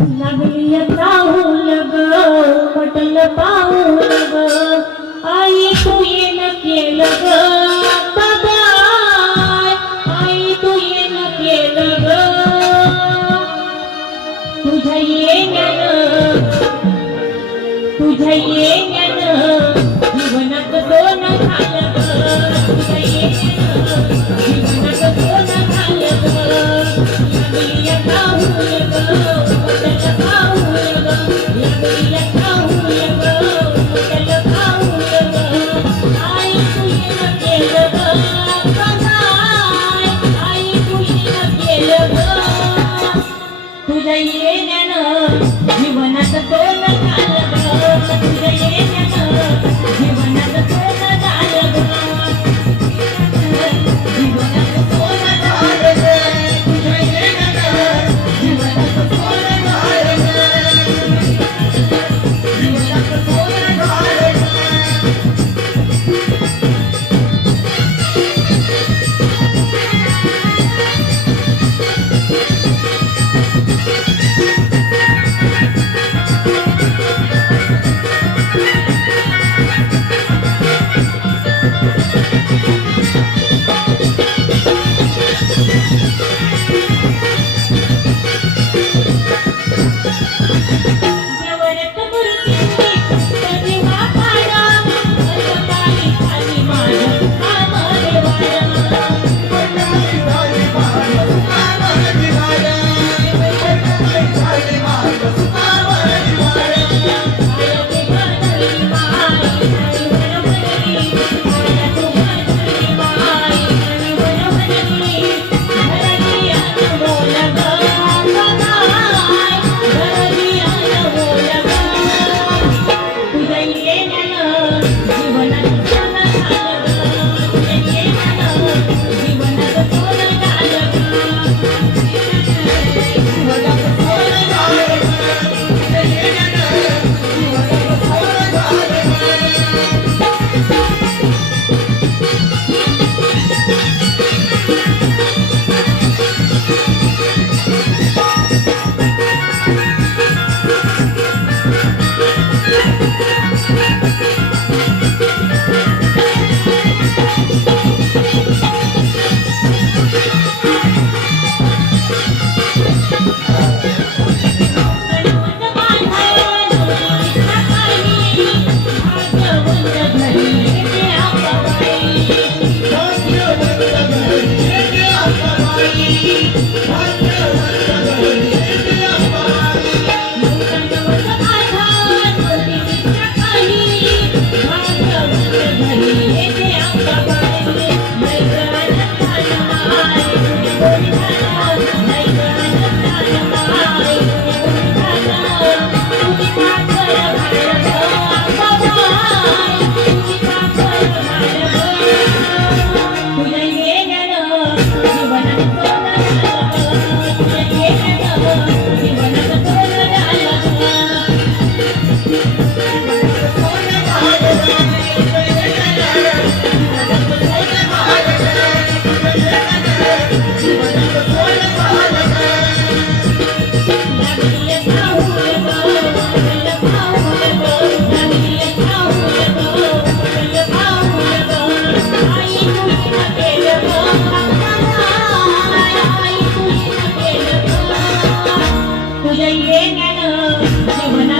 लागली चाहूल ग पटल पाऊल ग आई तू येन केलं ग बाबाय आई तू येन केलं ग तुझ्या येण्यानं जीवनात सोनं झालं ग तुझ्या येण्यानं जीवनात सोनं झालं ग लागली चाहूल ग पटल पाऊल ग लागली चाहूल ग पटल पाऊल ग आई तू येन केलं ग बाबाय आई तू येन केलं ग तुझ्या येण्यानं जीवनात सोनं झालं ग तुझ्या येण्यानं जीवनात सोनं झालं ग जीवनात सोनं झालं ग तुझ्या येण्यानं जीवनात सोनं झालं ग जीवनात सोनं झालं ग तुझ्या येण्यानं जीवनात